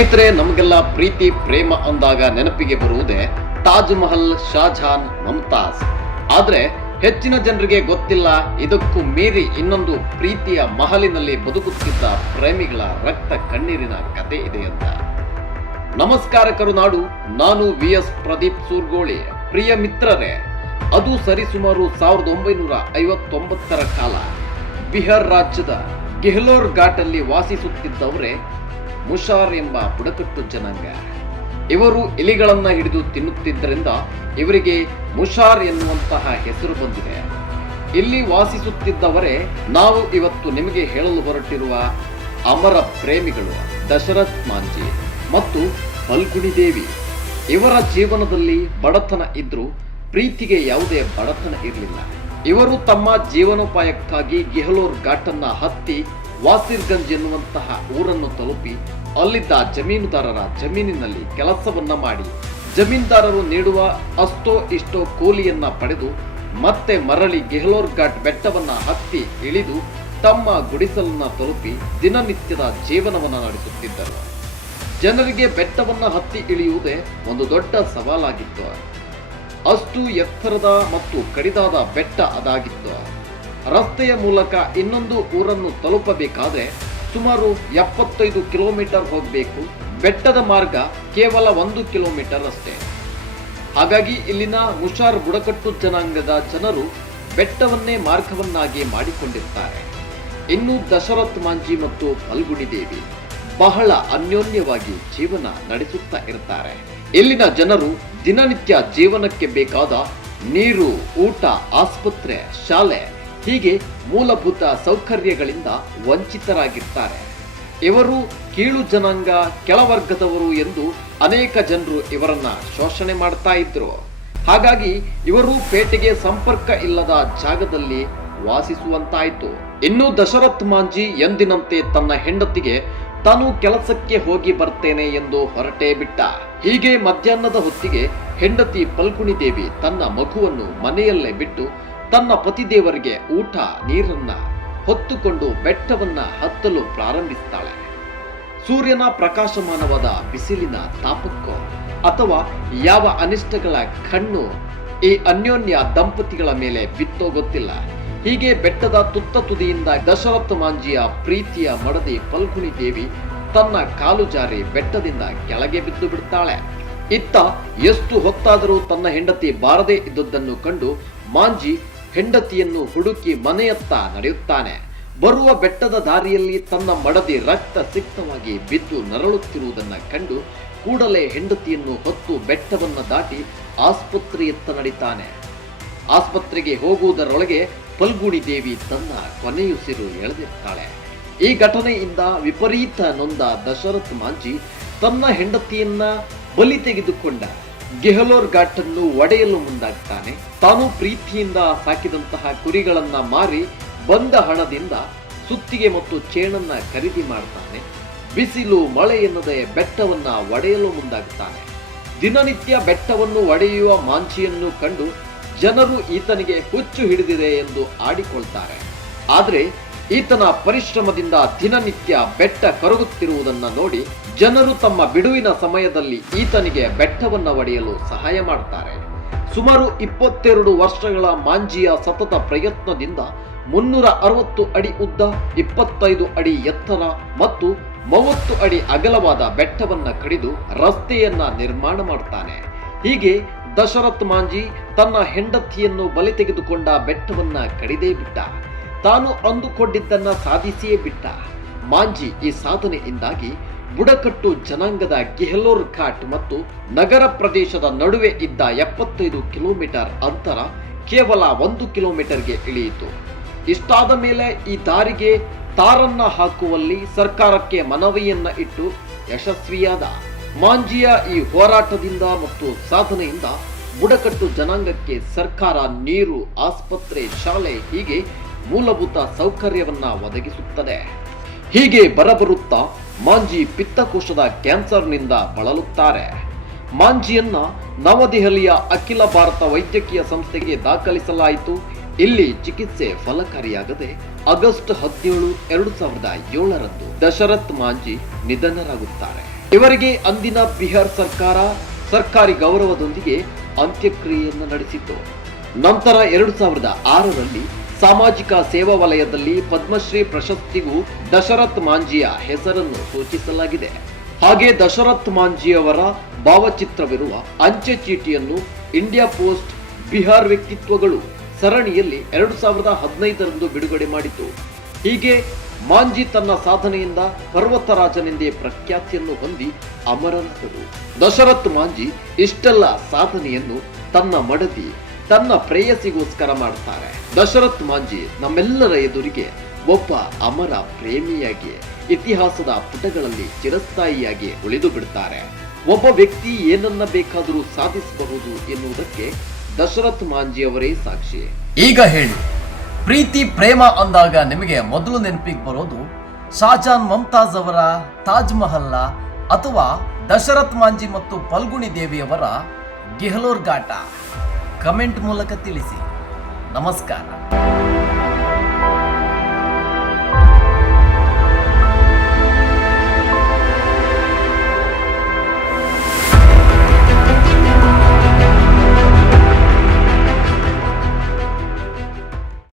ಸ್ನೇಹಿತರೆ, ನಮಗೆಲ್ಲ ಪ್ರೀತಿ ಪ್ರೇಮ ಅಂದಾಗ ನೆನಪಿಗೆ ಬರುವುದೇ ತಾಜ್ ಮಹಲ್, ಶಾಜಹಾನ್, ಮುಮ್ತಾಜ್. ಆದ್ರೆ ಹೆಚ್ಚಿನ ಜನರಿಗೆ ಗೊತ್ತಿಲ್ಲ, ಇದಕ್ಕೂ ಮೀರಿ ಇನ್ನೊಂದು ಪ್ರೀತಿಯ ಮಹಲಿನಲ್ಲಿ ಬದುಕುತ್ತಿದ್ದ ಪ್ರೇಮಿಗಳ ರಕ್ತ ಕಣ್ಣೀರಿನ ಕತೆ ಇದೆ ಅಂತ. ನಮಸ್ಕಾರ ಕರುನಾಡು, ನಾನು VS ಪ್ರದೀಪ್ ಸೂರ್ಗೋಳಿ. ಪ್ರಿಯ ಮಿತ್ರರೇ, ಅದು ಸರಿಸುಮಾರು 1959ರ ಕಾಲ. ಬಿಹಾರ್ ರಾಜ್ಯದ ಗೆಹ್ಲೋರ್ ಘಾಟ್ ಅಲ್ಲಿ ವಾಸಿಸುತ್ತಿದ್ದವರೇ ಮುಷಾರ್ ಎಂಬ ಬುಡಕಟ್ಟು ಜನಾಂಗ. ಇವರು ಇಲಿಗಳನ್ನ ಹಿಡಿದು ತಿನ್ನುತ್ತಿದ್ದರಿಂದ ಇವರಿಗೆ ಮುಷಾರ್ ಎನ್ನುವಂತಹ ಹೆಸರು ಬಂದಿದೆ. ಇಲ್ಲಿ ವಾಸಿಸುತ್ತಿದ್ದವರೇ ನಾವು ಇವತ್ತು ನಿಮಗೆ ಹೇಳಲು ಹೊರಟಿರುವ ಅಮರ ಪ್ರೇಮಿಗಳು ದಶರಥ್ ಮಾಂಜಿ ಮತ್ತು ಫಲ್ಗುಣಿ ದೇವಿ. ಇವರ ಜೀವನದಲ್ಲಿ ಬಡತನ ಇದ್ರೂ ಪ್ರೀತಿಗೆ ಯಾವುದೇ ಬಡತನ ಇರಲಿಲ್ಲ. ಇವರು ತಮ್ಮ ಜೀವನೋಪಾಯಕ್ಕಾಗಿ ಗೆಹ್ಲೋರ್ ಘಾಟನ್ನ ಹತ್ತಿ ವಾಸಿರ್ಗಂಜ್ ಎನ್ನುವಂತಹ ಊರನ್ನು ತಲುಪಿ ಅಲ್ಲಿದ್ದ ಜಮೀನುದಾರರ ಜಮೀನಿನಲ್ಲಿ ಕೆಲಸವನ್ನ ಮಾಡಿ ಜಮೀನ್ದಾರರು ನೀಡುವ ಅಷ್ಟೋ ಇಷ್ಟೋ ಕೂಲಿಯನ್ನ ಪಡೆದು ಮತ್ತೆ ಮರಳಿ ಗೆಹ್ಲೋರ್ ಘಾಟ್ ಬೆಟ್ಟವನ್ನ ಹತ್ತಿ ಇಳಿದು ತಮ್ಮ ಗುಡಿಸಲನ್ನ ತಲುಪಿ ದಿನನಿತ್ಯದ ಜೀವನವನ್ನ ನಡೆಸುತ್ತಿದ್ದರು. ಜನರಿಗೆ ಬೆಟ್ಟವನ್ನ ಹತ್ತಿ ಇಳಿಯುವುದೇ ಒಂದು ದೊಡ್ಡ ಸವಾಲಾಗಿತ್ತು. ಅಷ್ಟು ಎತ್ತರದ ಮತ್ತು ಕಡಿದಾದ ಬೆಟ್ಟ ಅದಾಗಿತ್ತು. ರಸ್ತೆಯ ಮೂಲಕ ಇನ್ನೊಂದು ಊರನ್ನು ತಲುಪಬೇಕಾದ್ರೆ ಸುಮಾರು 75 ಕಿಲೋಮೀಟರ್ ಹೋಗಬೇಕು. ಬೆಟ್ಟದ ಮಾರ್ಗ ಕೇವಲ 1 ಕಿಲೋಮೀಟರ್ ಅಷ್ಟೇ. ಹಾಗಾಗಿ ಇಲ್ಲಿನ ಮುಷಾರ್ ಬುಡಕಟ್ಟು ಜನಾಂಗದ ಜನರು ಬೆಟ್ಟವನ್ನೇ ಮಾರ್ಗವನ್ನಾಗಿ ಮಾಡಿಕೊಂಡಿರ್ತಾರೆ. ಇನ್ನು ದಶರಥ್ ಮಾಂಜಿ ಮತ್ತು ಫಲ್ಗುಣಿ ದೇವಿ ಬಹಳ ಅನ್ಯೋನ್ಯವಾಗಿ ಜೀವನ ನಡೆಸುತ್ತಾ ಇರ್ತಾರೆ. ಇಲ್ಲಿನ ಜನರು ದಿನನಿತ್ಯ ಜೀವನಕ್ಕೆ ಬೇಕಾದ ನೀರು, ಊಟ, ಆಸ್ಪತ್ರೆ, ಶಾಲೆ ಹೀಗೆ ಮೂಲಭೂತ ಸೌಕರ್ಯಗಳಿಂದ ವಂಚಿತರಾಗಿರ್ತಾರೆ. ಇವರು ಕೀಳು ಜನಾಂಗ, ಕೆಳವರ್ಗದವರು ಎಂದು ಅನೇಕ ಜನರು ಇವರನ್ನ ಶೋಷಣೆ ಮಾಡ್ತಾ ಇದ್ರು. ಹಾಗಾಗಿ ಇವರು ಪೇಟೆಗೆ ಸಂಪರ್ಕ ಇಲ್ಲದ ಜಾಗದಲ್ಲಿ ವಾಸಿಸುವಂತಾಯಿತು. ಇನ್ನು ದಶರಥ್ ಮಾಂಜಿ ಎಂದಿನಂತೆ ತನ್ನ ಹೆಂಡತಿಗೆ ತಾನು ಕೆಲಸಕ್ಕೆ ಹೋಗಿ ಬರ್ತೇನೆ ಎಂದು ಹೊರಟೇ ಬಿಟ್ಟ. ಹೀಗೆ ಮಧ್ಯಾಹ್ನದ ಹೊತ್ತಿಗೆ ಹೆಂಡತಿ ಫಲ್ಗುಣಿ ದೇವಿ ತನ್ನ ಮಗುವನ್ನು ಮನೆಯಲ್ಲೇ ಬಿಟ್ಟು ತನ್ನ ಪತಿದೇವರಿಗೆ ಊಟ ನೀರನ್ನ ಹೊತ್ತುಕೊಂಡು ಬೆಟ್ಟವನ್ನ ಹತ್ತಲು ಪ್ರಾರಂಭಿಸ್ತಾಳೆ. ಸೂರ್ಯನ ಪ್ರಕಾಶಮಾನವಾದ ಬಿಸಿಲಿನ ತಾಪಕ್ಕೋ ಅಥವಾ ಯಾವ ಅನಿಷ್ಟಗಳ ಕಣ್ಣು ಈ ಅನ್ಯೋನ್ಯ ದಂಪತಿಗಳ ಮೇಲೆ ಬಿತ್ತೋ ಗೊತ್ತಿಲ್ಲ. ಹೀಗೆ ಬೆಟ್ಟದ ತುತ್ತ ತುದಿಯಿಂದ ದಶರಥ್ ಮಾಂಜಿಯ ಪ್ರೀತಿಯ ಮಡದಿ ಫಲ್ಗುಣಿ ದೇವಿ ತನ್ನ ಕಾಲು ಜಾರಿ ಬೆಟ್ಟದಿಂದ ಕೆಳಗೆ ಬಿದ್ದು ಬಿಡ್ತಾಳೆ. ಇತ್ತ ಎಷ್ಟು ಹೊತ್ತಾದರೂ ತನ್ನ ಹೆಂಡತಿ ಬಾರದೇ ಇದ್ದುದನ್ನು ಕಂಡು ಮಾಂಜಿ ಹೆಂಡತಿಯನ್ನು ಹುಡುಕಿ ಮನೆಯತ್ತ ನಡೆಯುತ್ತಾನೆ. ಬರುವ ಬೆಟ್ಟದ ದಾರಿಯಲ್ಲಿ ತನ್ನ ಮಡದಿ ರಕ್ತ ಸಿಕ್ತವಾಗಿ ಬಿದ್ದು ನರಳುತ್ತಿರುವುದನ್ನು ಕಂಡು ಕೂಡಲೇ ಹೆಂಡತಿಯನ್ನು ಹೊತ್ತು ಬೆಟ್ಟವನ್ನು ದಾಟಿ ಆಸ್ಪತ್ರೆಯತ್ತ ನಡೀತಾನೆ. ಆಸ್ಪತ್ರೆಗೆ ಹೋಗುವುದರೊಳಗೆ ಫಲ್ಗುಣಿ ದೇವಿ ತನ್ನ ಕೊನೆಯುಸಿರು ಎಳೆದಿರ್ತಾಳೆ. ಈ ಘಟನೆಯಿಂದ ವಿಪರೀತ ನೊಂದ ದಶರಥ್ ಮಾಂಜಿ ತನ್ನ ಹೆಂಡತಿಯನ್ನ ಬಲಿ ತೆಗೆದುಕೊಂಡ ಗೆಹ್ಲೋರ್ ಘಾಟ್ ಅನ್ನು ಒಡೆಯಲು ಮುಂದಾಗ್ತಾನೆ. ತಾನು ಪ್ರೀತಿಯಿಂದ ಸಾಕಿದಂತಹ ಕುರಿಗಳನ್ನ ಮಾರಿ ಬಂದ ಹಣದಿಂದ ಸುತ್ತಿಗೆ ಮತ್ತು ಚೇಣನ್ನ ಖರೀದಿ ಮಾಡ್ತಾನೆ. ಬಿಸಿಲು ಮಳೆ ಎನ್ನದೆ ಬೆಟ್ಟವನ್ನ ಒಡೆಯಲು ಮುಂದಾಗ್ತಾನೆ. ದಿನನಿತ್ಯ ಬೆಟ್ಟವನ್ನು ಒಡೆಯುವ ಮಾಂಜಿಯನ್ನು ಕಂಡು ಜನರು ಈತನಿಗೆ ಹುಚ್ಚು ಹಿಡಿದಿದೆ ಎಂದು ಆಡಿಕೊಳ್ತಾರೆ. ಆದ್ರೆ ಈತನ ಪರಿಶ್ರಮದಿಂದ ದಿನನಿತ್ಯ ಬೆಟ್ಟ ಕರಗುತ್ತಿರುವುದನ್ನ ನೋಡಿ ಜನರು ತಮ್ಮ ಬಿಡುವಿನ ಸಮಯದಲ್ಲಿ ಈತನಿಗೆ ಬೆಟ್ಟವನ್ನ ಒಡೆಯಲು ಸಹಾಯ ಮಾಡ್ತಾರೆ. ಸುಮಾರು 22 ವರ್ಷಗಳ ಮಾಂಜಿಯ ಸತತ ಪ್ರಯತ್ನದಿಂದ 360 ಅಡಿ ಉದ್ದ, 25 ಅಡಿ ಎತ್ತರ ಮತ್ತು 30 ಅಡಿ ಅಗಲವಾದ ಬೆಟ್ಟವನ್ನ ಕಡಿದು ರಸ್ತೆಯನ್ನ ನಿರ್ಮಾಣ ಮಾಡ್ತಾನೆ. ಹೀಗೆ ದಶರಥ್ ಮಾಂಜಿ ತನ್ನ ಹೆಂಡತಿಯನ್ನು ಬಲಿ ತೆಗೆದುಕೊಂಡ ಬೆಟ್ಟವನ್ನ ಕಡಿದೇ ಬಿಟ್ಟ. ತಾನು ಅಂದುಕೊಂಡಿದ್ದನ್ನ ಸಾಧಿಸಿಯೇ ಬಿಟ್ಟ. ಮಾಂಜಿ ಈ ಸಾಧನೆಯಿಂದಾಗಿ ಬುಡಕಟ್ಟು ಜನಾಂಗದ ಗೆಹ್ಲೋರ್ ಘಾಟ್ ಮತ್ತು ನಗರ ಪ್ರದೇಶದ ನಡುವೆ ಇದ್ದ 75 ಕಿಲೋಮೀಟರ್ ಅಂತರ ಕೇವಲ 1 ಕಿಲೋಮೀಟರ್ಗೆ ಇಳಿಯಿತು. ಇಷ್ಟಾದ ಮೇಲೆ ಈ ದಾರಿಗೆ ತಾರನ್ನ ಹಾಕುವಲ್ಲಿ ಸರ್ಕಾರಕ್ಕೆ ಮನವಿಯನ್ನ ಇಟ್ಟು ಯಶಸ್ವಿಯಾದ. ಮಾಂಜಿಯ ಈ ಹೋರಾಟದಿಂದ ಮತ್ತು ಸಾಧನೆಯಿಂದ ಬುಡಕಟ್ಟು ಜನಾಂಗಕ್ಕೆ ಸರ್ಕಾರ ನೀರು, ಆಸ್ಪತ್ರೆ, ಶಾಲೆ ಹೀಗೆ ಮೂಲಭೂತ ಸೌಕರ್ಯವನ್ನ ಒದಗಿಸುತ್ತದೆ. ಹೀಗೆ ಬರಬರುತ್ತಾ ಮಾಂಜಿ ಪಿತ್ತಕೋಶದ ಕ್ಯಾನ್ಸರ್ನಿಂದ ಬಳಲುತ್ತಾರೆ. ಮಾಂಜಿಯನ್ನ ನವದೆಹಲಿಯ ಅಖಿಲ ಭಾರತ ವೈದ್ಯಕೀಯ ಸಂಸ್ಥೆಗೆ ದಾಖಲಿಸಲಾಯಿತು. ಇಲ್ಲಿ ಚಿಕಿತ್ಸೆ ಫಲಕಾರಿಯಾಗದೆ ಆಗಸ್ಟ್ 17, 2007ರಂದು ದಶರಥ್ ಮಾಂಜಿ ನಿಧನರಾಗುತ್ತಾರೆ. ಇವರಿಗೆ ಅಂದಿನ ಬಿಹಾರ್ ಸರ್ಕಾರ ಸರ್ಕಾರಿ ಗೌರವದೊಂದಿಗೆ ಅಂತ್ಯಕ್ರಿಯೆಯನ್ನು ನಡೆಸಿತ್ತು. ನಂತರ 2006ರಲ್ಲಿ ಸಾಮಾಜಿಕ ಸೇವಾ ವಲಯದಲ್ಲಿ ಪದ್ಮಶ್ರೀ ಪ್ರಶಸ್ತಿಗೂ ದಶರಥ್ ಮಾಂಜಿಯ ಹೆಸರನ್ನು ಸೂಚಿಸಲಾಗಿದೆ. ಹಾಗೆ ದಶರಥ್ ಮಾಂಜಿಯವರ ಭಾವಚಿತ್ರವಿರುವ ಅಂಚೆ ಚೀಟಿಯನ್ನು ಇಂಡಿಯಾ ಪೋಸ್ಟ್ ಬಿಹಾರ್ ವ್ಯಕ್ತಿತ್ವಗಳು ಸರಣಿಯಲ್ಲಿ 2015ರಂದು ಬಿಡುಗಡೆ ಮಾಡಿತು. ಹೀಗೆ ಮಾಂಜಿ ತನ್ನ ಸಾಧನೆಯಿಂದ ಪರ್ವತರಾಜನೆಂದೇ ಪ್ರಖ್ಯಾತಿಯನ್ನು ಹೊಂದಿ ಅಮರನಾದರು. ದಶರಥ್ ಮಾಂಜಿ ಇಷ್ಟೆಲ್ಲ ಸಾಧನೆಯನ್ನು ತನ್ನ ಮಡದಿ, ತನ್ನ ಪ್ರೇಯಸಿಗೋಸ್ಕರ ಮಾಡ್ತಾರೆ. ದಶರಥ್ ಮಾಂಜಿ ನಮ್ಮೆಲ್ಲರ ಎದುರಿಗೆ ಒಬ್ಬ ಅಮರ ಪ್ರೇಮಿಯಾಗಿ ಇತಿಹಾಸದ ಪುಟಗಳಲ್ಲಿ ಚಿರಸ್ಥಾಯಿಯಾಗಿ ಉಳಿದು ಬಿಡ್ತಾರೆ. ಒಬ್ಬ ವ್ಯಕ್ತಿ ಏನನ್ನ ಬೇಕಾದರೂ ಸಾಧಿಸಬಹುದು ಎನ್ನುವುದಕ್ಕೆ ದಶರಥ್ ಮಾಂಜಿ ಅವರೇ ಸಾಕ್ಷಿ. ಈಗ ಹೇಳಿ, ಪ್ರೀತಿ ಪ್ರೇಮ ಅಂದಾಗ ನಿಮಗೆ ಮೊದಲು ನೆನಪಿಗೆ ಬರೋದು ಶಾಜಾನ್ ಮಮತಾಜ್ ಅವರ ತಾಜ್ ಮಹಲ್ ಅಥವಾ ದಶರಥ್ ಮಾಂಜಿ ಮತ್ತು ಫಲ್ಗುಣಿ ದೇವಿಯವರ ಗೆಹ್ಲೋರ್ ಘಾಟ? ಕಮೆಂಟ್ ಮೂಲಕ ತಿಳಿಸಿ. ನಮಸ್ಕಾರ.